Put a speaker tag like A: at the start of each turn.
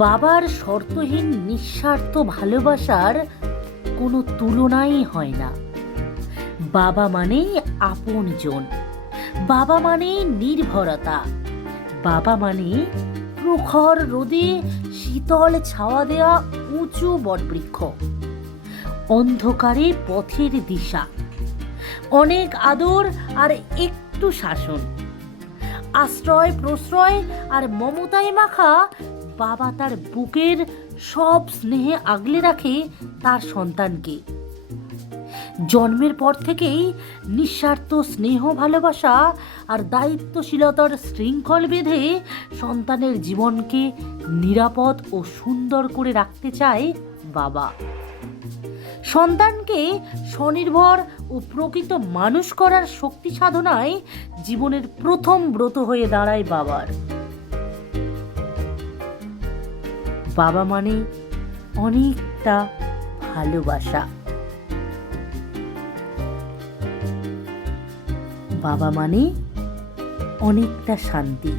A: বাবার শর্তহীন নিঃস্বার্থ ভালোবাসার কোনো তুলনাই হয় না। বাবা মানেই আপনজন, বাবা মানেই নির্ভরতা, বাবা মানে প্রখর রোদে শীতল ছাওয়া দেয়া উঁচু বটবৃক্ষ। অন্ধকারে পথের দিশা, অনেক আদর আর একটু শাসন আশ্রয় প্রশ্রয় আর মমতায় মাখা বাবা তার বুকের সব স্নেহে আগলে রাখে তার সন্তানকে। জন্মের পর থেকেই নিঃস্বার্থ স্নেহ, ভালোবাসা আর দায়িত্বশীলতার শৃঙ্খল বেঁধে সন্তানের জীবনকে নিরাপদ ও সুন্দর করে রাখতে চায় বাবা। সন্তানকে স্বনির্ভর ও প্রকৃত মানুষ করার শক্তি সাধনায় জীবনের প্রথম ব্রত হয়ে দাঁড়ায় বাবার। বাবা মানে অনেকটা ভালোবাসা। বাবা মানে অনেকটা শান্তি।